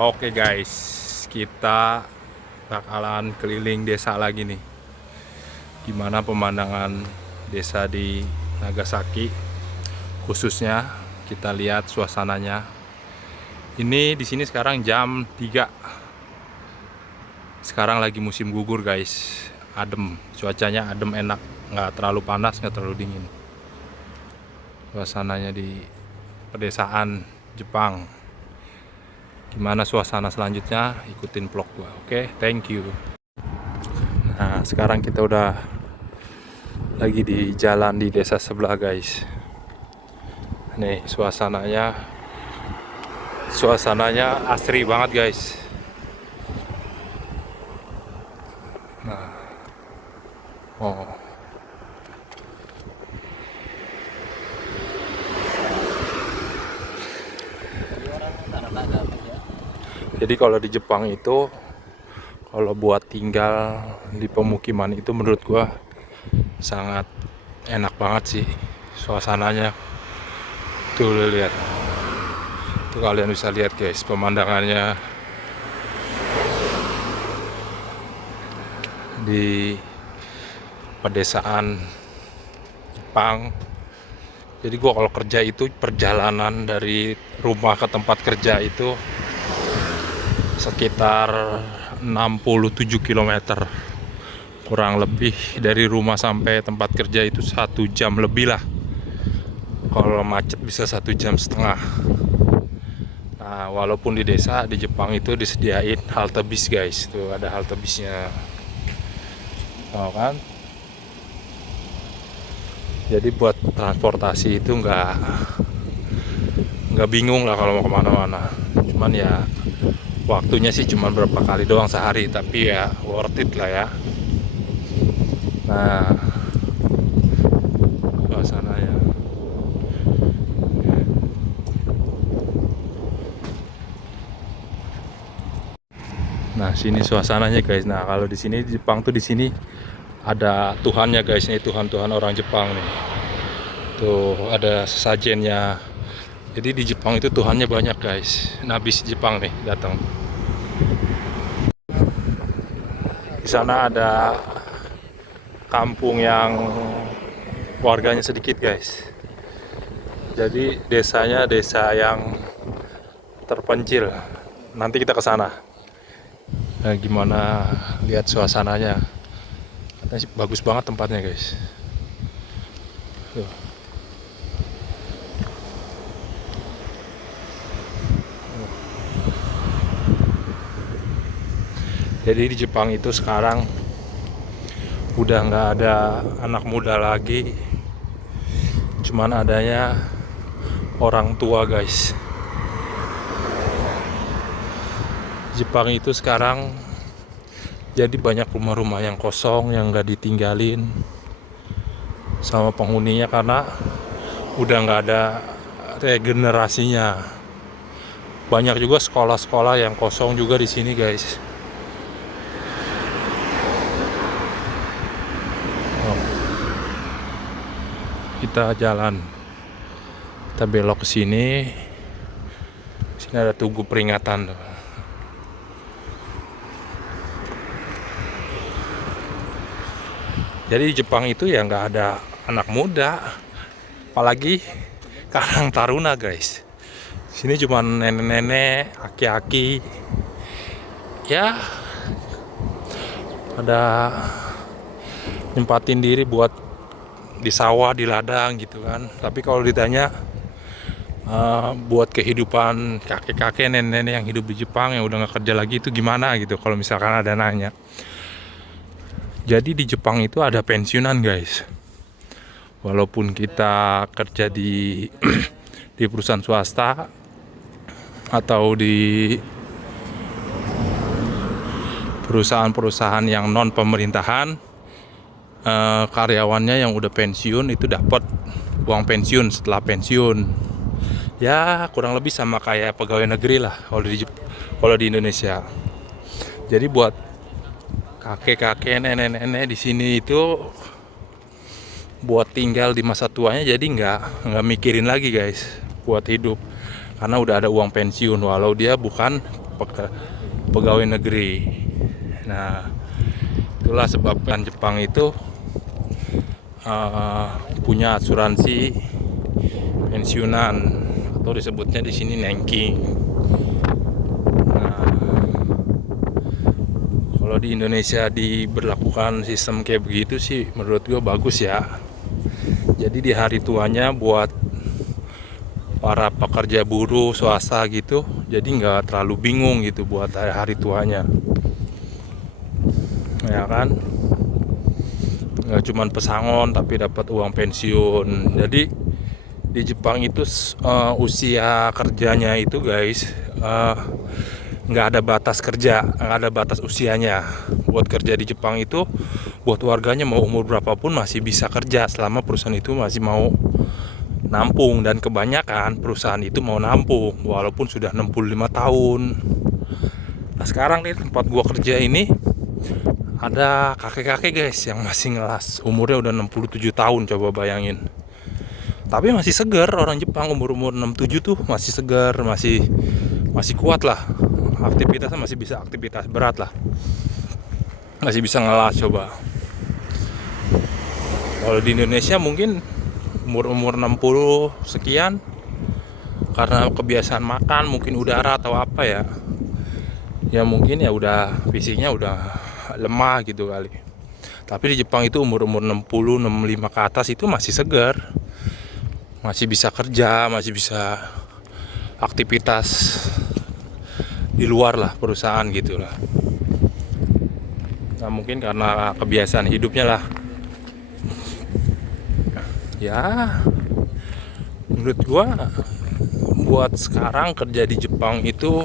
Oke guys, kita bakalan keliling desa lagi nih. Gimana pemandangan desa di Nagasaki, khususnya kita lihat suasananya. Ini di sini sekarang jam 3. Sekarang lagi musim gugur guys. Adem, cuacanya adem, enak, nggak terlalu panas, nggak terlalu dingin. Suasananya di pedesaan Jepang. Gimana suasana selanjutnya, ikutin vlog gua. Oke, thank you. Nah, sekarang kita udah lagi di jalan di desa sebelah guys. Nih suasananya asri banget guys. Nah, oh, jadi kalau di Jepang itu, kalau buat tinggal di pemukiman itu menurut gua sangat enak banget sih suasananya. Tuh lihat, tuh kalian bisa lihat guys pemandangannya di pedesaan Jepang. Jadi gua kalau kerja itu perjalanan dari rumah ke tempat kerja itu sekitar 67 km. Kurang lebih dari rumah sampai tempat kerja itu 1 jam lebih lah. Kalau macet bisa 1,5 jam. Nah, walaupun di desa di Jepang itu disediain halte bis guys. Tuh ada halte bisnya. Oh kan? Jadi buat transportasi itu nggak bingung lah kalau mau kemana-mana. Cuman ya waktunya sih cuma berapa kali doang sehari, tapi ya worth it lah ya. Nah, suasananya. Nah, sini suasananya guys. Nah, kalau di sini di Jepang tuh di sini ada Tuhannya guys, nih Tuhan orang Jepang nih. Tuh ada sesajennya. Jadi di Jepang itu Tuhannya banyak guys. Nabi Jepang nih datang. Di sana ada kampung yang warganya sedikit guys. Jadi desanya desa yang terpencil. Nanti kita ke sana. Nah, gimana lihat suasananya? Katanya sih bagus banget tempatnya guys. Tuh. Jadi di Jepang itu sekarang udah nggak ada anak muda lagi, cuman adanya orang tua guys. Jepang itu sekarang jadi banyak rumah-rumah yang kosong yang nggak ditinggalin sama penghuninya karena udah nggak ada regenerasinya. Banyak juga sekolah-sekolah yang kosong juga di sini guys. Oh, kita jalan, kita belok ke sini. Sini ada tugu peringatan tuh. Jadi di Jepang itu ya nggak ada anak muda, apalagi Karang Taruna guys. Sini cuma nenek-nenek, aki-aki, ya ada nyempatin diri buat di sawah, di ladang gitu kan. Tapi kalau ditanya buat kehidupan kakek-kakek, nenek-nenek yang hidup di Jepang yang udah nggak kerja lagi itu gimana gitu, kalau misalkan ada nanya. Jadi di Jepang itu ada pensiunan guys. Walaupun kita kerja di di perusahaan swasta atau di perusahaan-perusahaan yang non pemerintahan, karyawannya yang udah pensiun itu dapat uang pensiun setelah pensiun. Ya kurang lebih sama kayak pegawai negeri lah kalau di Indonesia. Jadi buat kakek-kakek, nenek-nenek di sini itu buat tinggal di masa tuanya, jadi nggak mikirin lagi guys buat hidup karena udah ada uang pensiun walau dia bukan pegawai negeri. Nah, itulah sebabkan Jepang itu punya asuransi pensiunan atau disebutnya di sini Nenki. Nah, kalau di Indonesia diberlakukan sistem kayak begitu sih menurut gue bagus ya. Jadi di hari tuanya buat para pekerja buruh swasta gitu, jadi nggak terlalu bingung gitu buat hari tuanya, ya kan? Nggak cuman pesangon tapi dapat uang pensiun. Jadi di Jepang itu usia kerjanya itu guys, nggak ada batas kerja, nggak ada batas usianya. Buat kerja di Jepang itu buat warganya mau umur berapapun masih bisa kerja selama perusahaan itu masih mau nampung, dan kebanyakan perusahaan itu mau nampung walaupun sudah 65 tahun. Nah sekarang nih tempat gua kerja ini ada kakek-kakek guys yang masih ngelas, umurnya udah 67 tahun, coba bayangin. Tapi masih segar, orang Jepang umur 67 tuh masih segar, masih kuat lah. Aktivitasnya masih bisa aktivitas berat lah. Masih bisa ngelas coba. Kalau di Indonesia mungkin umur 60 sekian karena kebiasaan makan, mungkin udara atau apa ya. Ya mungkin ya udah fisiknya udah lemah gitu kali. Tapi di Jepang itu umur 60, 65 ke atas itu masih segar. Masih bisa kerja, masih bisa aktivitas di luar lah perusahaan gitu lah. Nah mungkin karena kebiasaan hidupnya lah. Ya menurut gua buat sekarang kerja di Jepang itu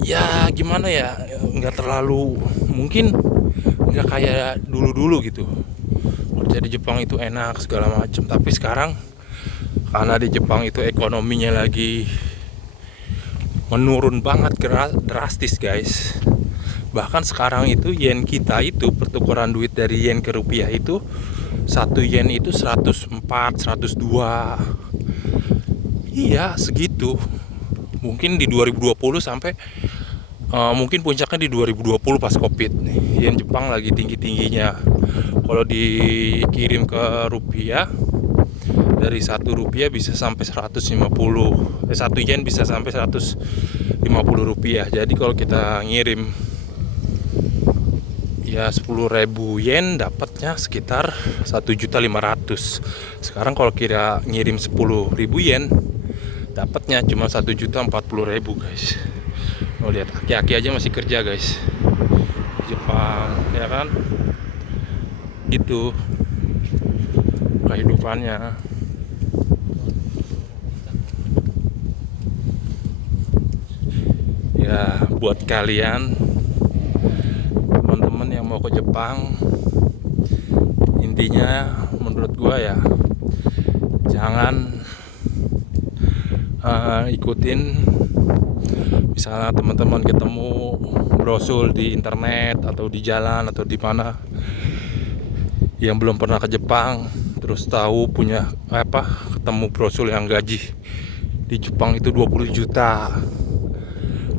ya gimana ya, nggak terlalu, mungkin nggak kayak dulu gitu. Kerja di Jepang itu enak segala macam, tapi sekarang karena di Jepang itu ekonominya lagi menurun banget, drastis guys. Bahkan sekarang itu yen kita itu pertukaran duit dari yen ke rupiah itu 1 yen itu 104, 102. Iya segitu. Mungkin di 2020 sampai mungkin puncaknya di 2020 pas Covid. Yen Jepang lagi tinggi-tingginya. Kalau dikirim ke rupiah, dari 1 rupiah bisa sampai 150. 1 yen bisa sampai 150 rupiah. Jadi kalau kita ngirim ya 10.000 yen dapatnya sekitar 1.500.000. Sekarang kalau kira ngirim 10.000 yen dapatnya cuma 1.040.000 guys. Mau lihat aki-aki aja masih kerja guys di Jepang, ya kan? Gitu kehidupannya. Ya buat kalian teman-teman yang mau ke Jepang, intinya menurut gua ya jangan ikutin misalnya teman-teman ketemu brosur di internet atau di jalan atau di mana yang belum pernah ke Jepang, terus tahu punya ketemu brosur yang gaji di Jepang itu 20 juta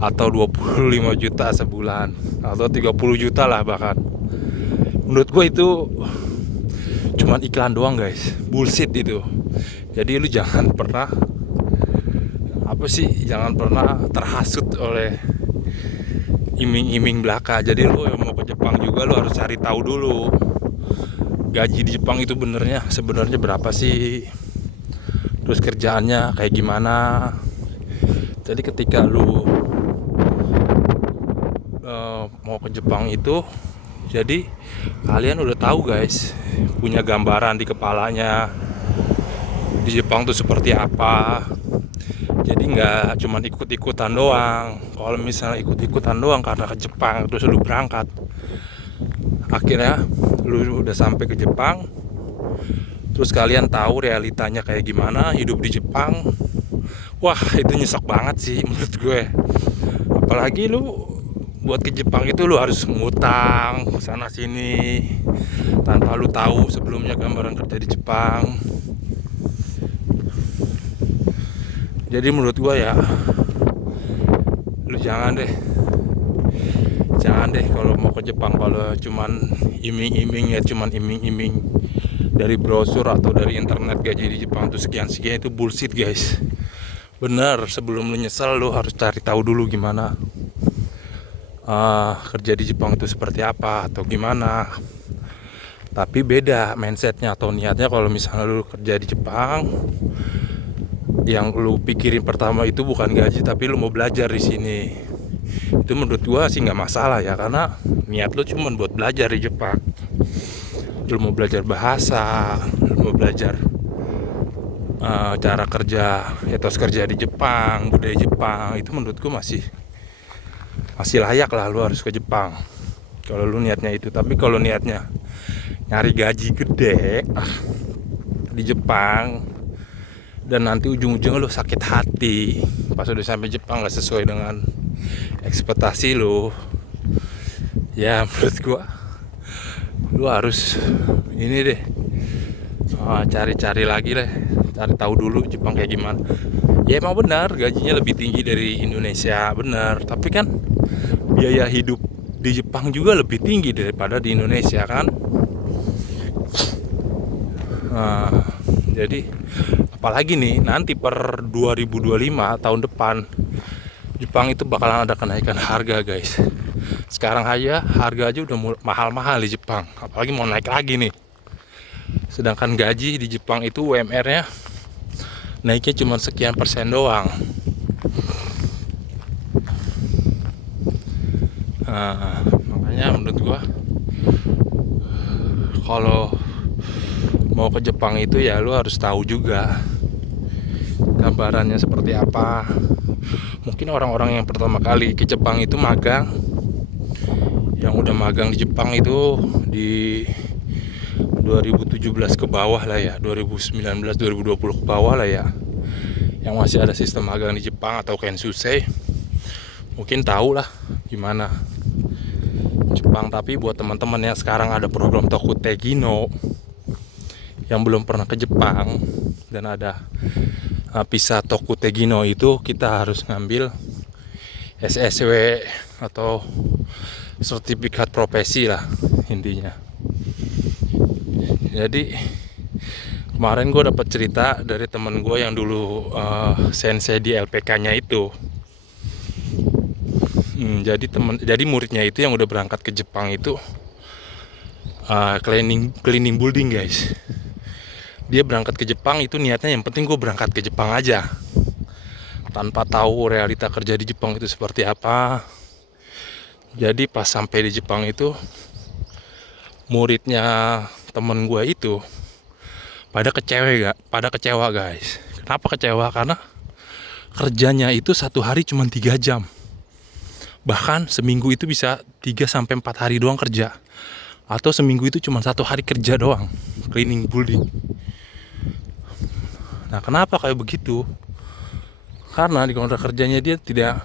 atau 25 juta sebulan atau 30 juta lah bahkan. Menurut gue itu cuman iklan doang guys, bullshit itu. Jadi lu jangan pernah jangan pernah terhasut oleh iming-iming belaka. Jadi lu yang mau ke Jepang juga lu harus cari tahu dulu gaji di Jepang itu sebenarnya berapa sih, terus kerjaannya kayak gimana. Jadi ketika lu mau ke Jepang itu, jadi kalian udah tahu guys, punya gambaran di kepalanya di Jepang tuh seperti apa. Jadi nggak cuma ikut-ikutan doang. Kalau misalnya ikut-ikutan doang karena ke Jepang terus lu berangkat, akhirnya lu udah sampai ke Jepang, terus kalian tahu realitanya kayak gimana hidup di Jepang. Wah itu nyesek banget sih menurut gue. Apalagi lu buat ke Jepang itu lu harus ngutang sana sini tanpa lu tahu sebelumnya gambaran kerja di Jepang. Jadi menurut gua ya lu jangan deh kalau mau ke Jepang, kalau cuman iming-iming ya, cuman iming-iming dari brosur atau dari internet gaji di Jepang tuh sekian-sekian, itu bullshit guys. Bener, sebelum lu nyesel lu harus cari tahu dulu gimana kerja di Jepang itu seperti apa atau gimana. Tapi beda mindsetnya atau niatnya kalau misalnya lu kerja di Jepang, yang lu pikirin pertama itu bukan gaji tapi lu mau belajar di sini. Itu menurut gua sih nggak masalah ya, karena niat lu cuma buat belajar di Jepang. Lu mau belajar bahasa, lu mau belajar cara kerja, etos kerja di Jepang, budaya Jepang, itu menurut gua masih layak lah lu harus ke Jepang kalau lu niatnya itu. Tapi kalau niatnya nyari gaji gede di Jepang dan nanti ujung-ujungnya lu sakit hati pas udah sampai Jepang gak sesuai dengan ekspektasi lu, ya menurut gua lu harus ini deh, cari-cari lagi deh, cari tahu dulu Jepang kayak gimana. Ya emang benar gajinya lebih tinggi dari Indonesia, benar, tapi kan biaya hidup di Jepang juga lebih tinggi daripada di Indonesia kan. Jadi apalagi nih nanti per 2025 tahun depan Jepang itu bakalan ada kenaikan harga guys. Sekarang harga aja udah mahal-mahal di Jepang, apalagi mau naik lagi nih. Sedangkan gaji di Jepang itu UMR-nya naiknya cuma sekian persen doang. Makanya menurut gua kalau mau ke Jepang itu ya lu harus tahu juga gambarannya seperti apa. Mungkin orang-orang yang pertama kali ke Jepang itu magang, yang udah magang di Jepang itu di 2017 ke bawah lah ya, 2019 2020 ke bawah lah ya, yang masih ada sistem magang di Jepang atau Kensusei, mungkin tahu lah gimana Jepang. Tapi buat teman-teman yang sekarang ada program Tokuteki no yang belum pernah ke Jepang dan ada visa Tokuteki no, itu kita harus ngambil SSW atau sertifikat profesi lah intinya. Jadi kemarin gue dapat cerita dari temen gue yang dulu sensei di LPK-nya itu. Jadi muridnya itu yang udah berangkat ke Jepang itu cleaning building guys. Dia berangkat ke Jepang itu niatnya yang penting gue berangkat ke Jepang aja, tanpa tahu realita kerja di Jepang itu seperti apa. Jadi pas sampai di Jepang itu muridnya temen gue itu pada kecewa guys. Kenapa kecewa? Karena kerjanya itu satu hari cuma 3 jam. Bahkan seminggu itu bisa 3-4 hari doang kerja. Atau seminggu itu cuma 1 hari kerja doang, cleaning building. Nah kenapa kayak begitu? Karena di kontrak kerjanya dia tidak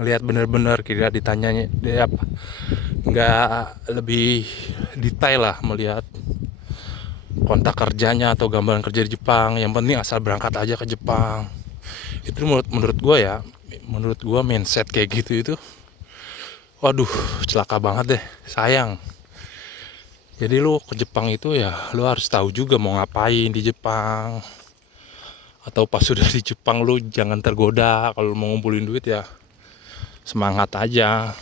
melihat benar-benar, tidak ditanyanya dia apa, nggak lebih detail lah melihat kontrak kerjanya atau gambaran kerja di Jepang. Yang penting asal berangkat aja ke Jepang. Itu menurut gue mindset kayak gitu itu, waduh celaka banget deh, sayang. Jadi lu ke Jepang itu ya lu harus tahu juga mau ngapain di Jepang. Atau pas sudah di Jepang lu jangan tergoda, kalau mau ngumpulin duit ya semangat aja.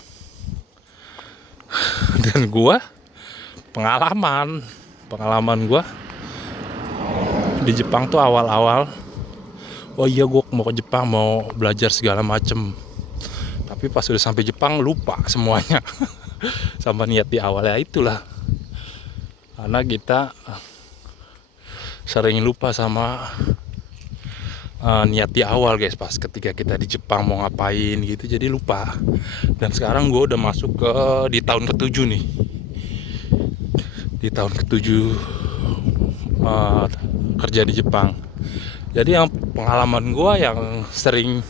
Dan gua pengalaman gua di Jepang tuh awal-awal, oh iya gua mau ke Jepang mau belajar segala macem. Tapi pas sudah sampai Jepang lupa semuanya sama niat di awal ya itulah. Karena kita sering lupa sama niat di awal guys, pas ketika kita di Jepang mau ngapain gitu, jadi lupa. Dan sekarang gue udah masuk di tahun ke-7 nih, di tahun ke-7 kerja di Jepang. Jadi yang pengalaman gue yang sering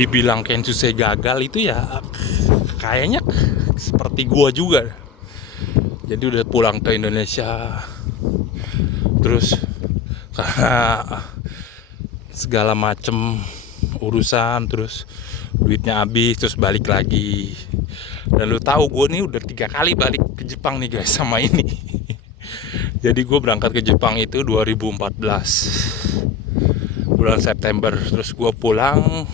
dibilang Kensusei gagal itu ya kayaknya seperti gue juga. Jadi udah pulang ke Indonesia, terus karena segala macem urusan, terus duitnya habis, terus balik lagi. Dan lu tahu gue nih udah 3 kali balik ke Jepang nih guys sama ini. Jadi gue berangkat ke Jepang itu 2014 bulan September, terus gue pulang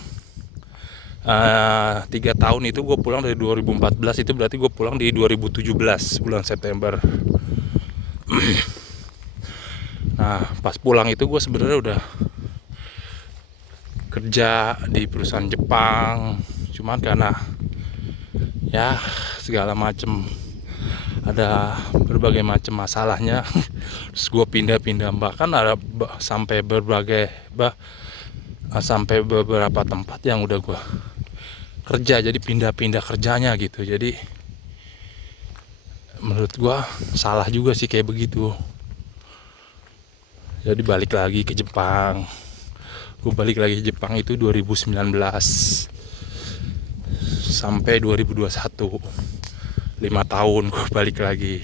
3 tahun itu gue pulang dari 2014, itu berarti gue pulang di 2017 bulan September. Nah pas pulang itu gue sebenarnya udah kerja di perusahaan Jepang, cuman karena ya segala macem, ada berbagai macam masalahnya. Terus gue pindah-pindah, bahkan ada sampai sampai beberapa tempat yang udah gue kerja, jadi pindah-pindah kerjanya gitu. Jadi menurut gue salah juga sih kayak begitu. Jadi balik lagi ke Jepang. Gue balik lagi ke Jepang itu 2019 sampai 2021, 5 tahun gue balik lagi.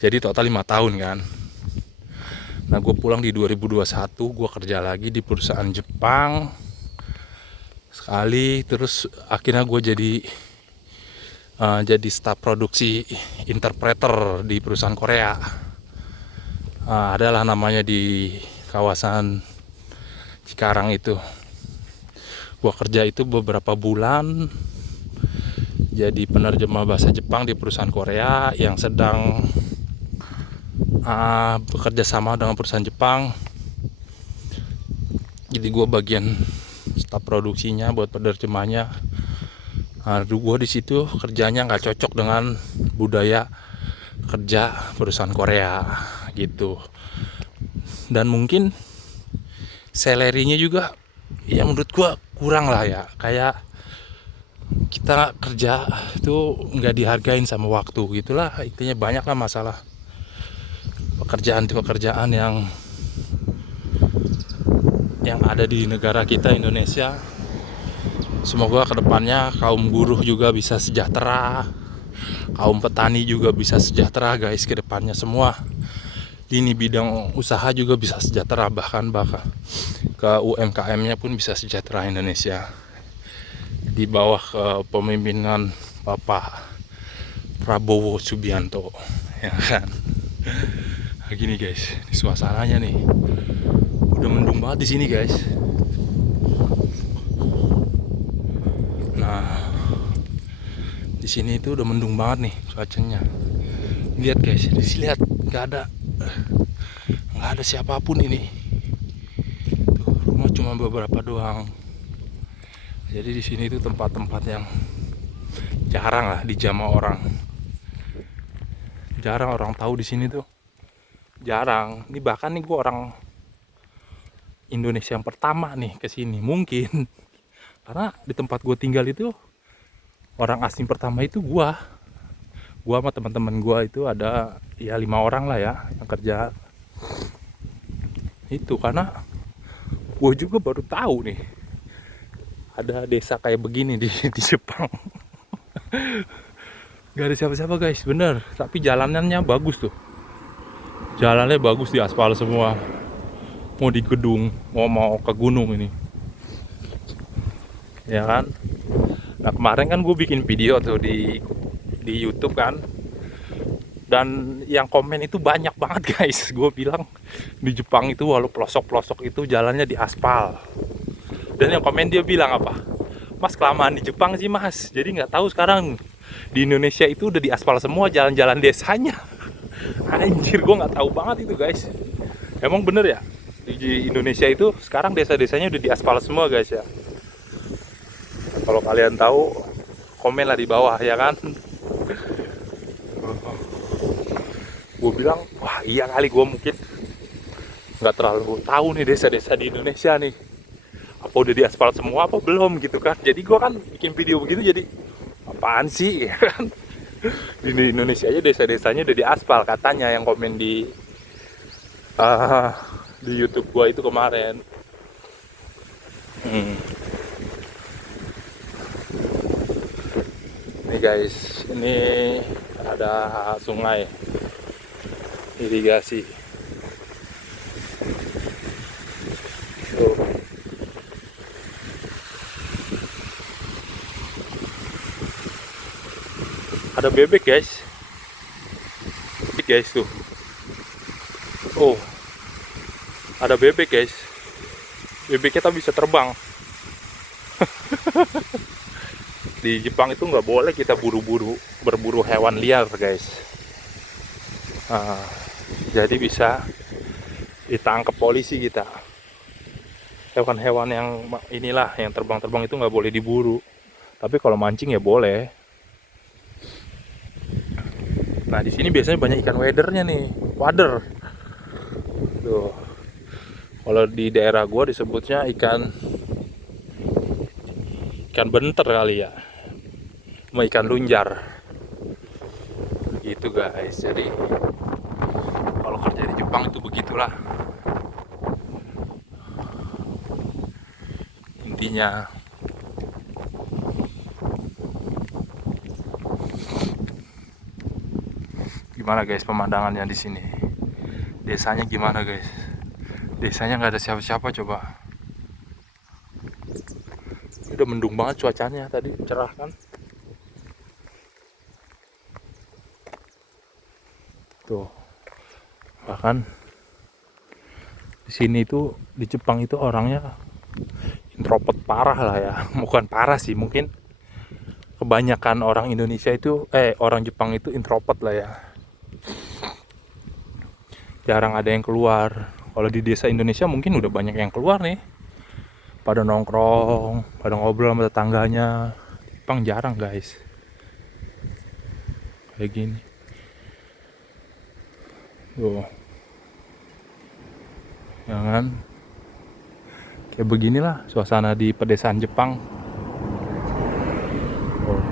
Jadi total 5 tahun kan. Nah gue pulang di 2021, gue kerja lagi di perusahaan Jepang sekali. Terus akhirnya gue jadi staf produksi interpreter di perusahaan Korea. Adalah namanya di kawasan Cikarang itu. Gua kerja itu beberapa bulan jadi penerjemah bahasa Jepang di perusahaan Korea yang sedang bekerja sama dengan perusahaan Jepang. Jadi gua bagian staf produksinya buat penerjemahnya. Gua di situ kerjanya nggak cocok dengan budaya kerja perusahaan Korea gitu. Dan mungkin salary-nya juga ya menurut gua kurang lah ya, kayak kita kerja itu nggak dihargain sama waktu gitulah. Intinya banyak lah masalah pekerjaan yang ada di negara kita Indonesia. Semoga kedepannya kaum buruh juga bisa sejahtera, kaum petani juga bisa sejahtera guys kedepannya. Semua ini bidang usaha juga bisa sejahtera, bahkan ke UMKM-nya pun bisa sejahtera Indonesia di bawah kepemimpinan Bapak Prabowo Subianto, ya kan. Nah, gini guys, ini suasananya nih udah mendung banget di sini guys. Nah di sini itu udah mendung banget nih cuacanya. Lihat guys, di sini lihat nggak ada siapapun ini. Tuh, rumah cuma beberapa doang. Jadi di sini itu tempat-tempat yang jarang lah dijamah orang. Jarang orang tahu di sini tuh. Jarang. Ini bahkan nih gue orang Indonesia yang pertama nih ke sini mungkin. Karena di tempat gue tinggal itu orang asing pertama itu gue sama teman-teman gue itu ada ya 5 orang lah ya yang kerja itu. Karena gue juga baru tahu nih ada desa kayak begini di Jepang. Gak ada siapa-siapa guys, bener. Tapi jalanannya bagus tuh, jalannya bagus, di aspal semua. Mau di gedung, mau ke gunung ini, ya kan. Nah kemarin kan gue bikin video tuh di YouTube kan, dan yang komen itu banyak banget guys. Gue bilang di Jepang itu walau pelosok-pelosok itu jalannya di aspal. Dan yang komen dia bilang apa, Mas kelamaan di Jepang sih mas, jadi nggak tahu sekarang di Indonesia itu udah di aspal semua jalan-jalan desanya. Anjir, gue nggak tahu banget itu guys. Emang bener ya, di Indonesia itu sekarang desa-desanya udah di aspal semua guys ya. Kalau kalian tahu, komen lah di bawah ya kan. Gue bilang, wah iya kali, gue mungkin nggak terlalu tahu nih desa-desa di Indonesia nih, apa udah di aspal semua apa belum gitu kan. Jadi gue kan bikin video begitu, jadi apaan sih ya kan. Di Indonesia aja desa-desanya udah di aspal katanya yang komen di YouTube gue itu kemarin. Nih guys, ini ada sungai irigasi. Tuh. Ada bebek guys. Guys tuh. Oh, ada bebek guys. Bebek kita bisa terbang. Di Jepang itu nggak boleh kita berburu hewan liar guys. Nah, jadi bisa ditangkap polisi kita. Hewan-hewan yang inilah yang terbang-terbang itu nggak boleh diburu. Tapi kalau mancing ya boleh. Nah di sini biasanya banyak ikan wadernya nih, wader. Tuh. Kalau di daerah gua disebutnya ikan benter kali ya, sama ikan lunjar. Gitu guys. Jadi kalau kerja di Jepang itu begitulah. Intinya. Gimana guys pemandangannya di sini? Desanya gimana guys? Desanya nggak ada siapa-siapa coba. Udah mendung banget cuacanya tadi, cerah kan? Tuh. Bahkan di sini itu di Jepang itu orangnya introvert parah lah ya. Bukan parah sih, mungkin kebanyakan orang Indonesia itu orang Jepang itu introvert lah ya. Jarang ada yang keluar. Kalau di desa Indonesia mungkin udah banyak yang keluar nih. Pada nongkrong, pada ngobrol sama tetangganya. Jepang jarang guys. Kayak gini. Tuh. Jangan. Kayak beginilah suasana di pedesaan Jepang. Oh.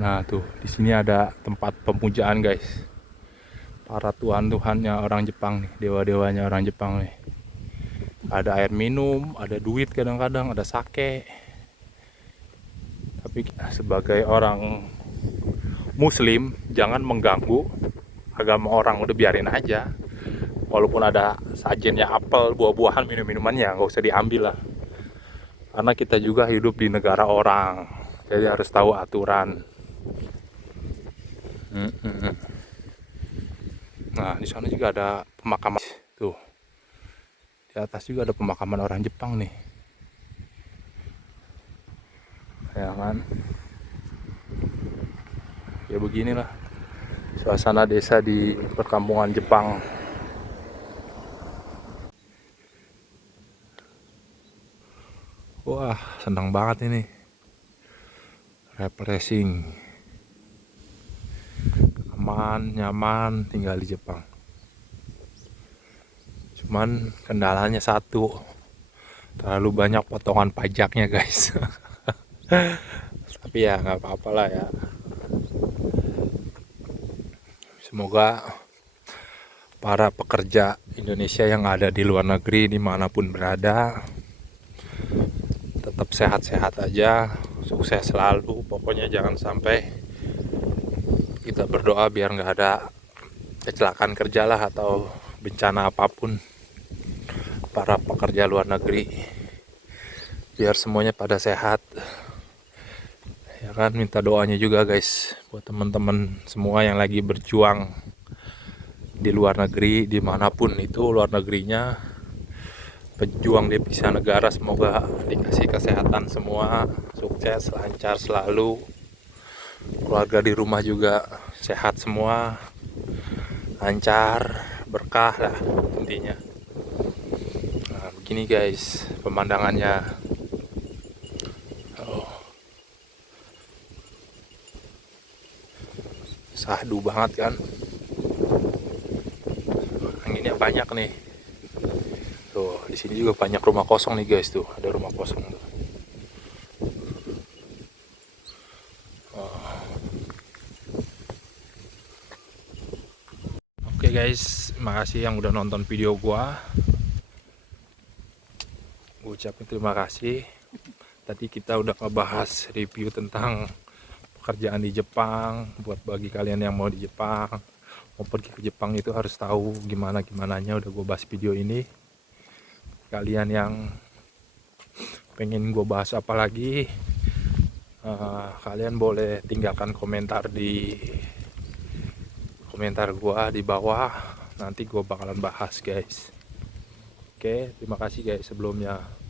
Nah tuh, di sini ada tempat pemujaan guys. Para tuhan-tuhannya orang Jepang nih, dewa-dewanya orang Jepang nih. Ada air minum, ada duit kadang-kadang, ada sake. Tapi sebagai orang Muslim, jangan mengganggu agama orang, udah biarin aja. Walaupun ada sajennya apel, buah-buahan, minum-minumannya, nggak usah diambil lah. Karena kita juga hidup di negara orang, jadi harus tahu aturan. Nah, di sana juga ada pemakaman. Tuh. Di atas juga ada pemakaman orang Jepang nih. Ya kan? Ya beginilah suasana desa di perkampungan Jepang. Wah, senang banget ini. Refreshing. Aman, nyaman tinggal di Jepang. Cuman kendalanya satu, terlalu banyak potongan pajaknya guys. Tapi ya nggak apa-apa lah ya. Semoga para pekerja Indonesia yang ada di luar negeri dimanapun berada tetap sehat-sehat aja, sukses selalu. Pokoknya jangan sampai, kita berdoa biar nggak ada kecelakaan kerja lah atau bencana apapun para pekerja luar negeri, biar semuanya pada sehat ya kan. Minta doanya juga guys buat teman-teman semua yang lagi berjuang di luar negeri, dimanapun itu luar negerinya, pejuang devisa negara, semoga dikasih kesehatan semua, sukses, lancar selalu, keluarga di rumah juga sehat semua, lancar, berkah lah intinya. Nah, begini guys pemandangannya. Sahdu banget kan, anginnya banyak nih. Tuh di sini juga banyak rumah kosong nih guys, tuh ada rumah kosong tuh. Oke guys, makasih yang udah nonton video gua. Gua ucapin terima kasih. Tadi kita udah ngebahas review tentang pekerjaan di Jepang. Buat bagi kalian yang mau di Jepang, mau pergi ke Jepang itu harus tahu gimananya udah gue bahas video ini. Kalian yang pengen gue bahas apa lagi, Kalian boleh tinggalkan komentar di komentar gua di bawah, nanti gua bakalan bahas guys. Oke, terima kasih guys sebelumnya.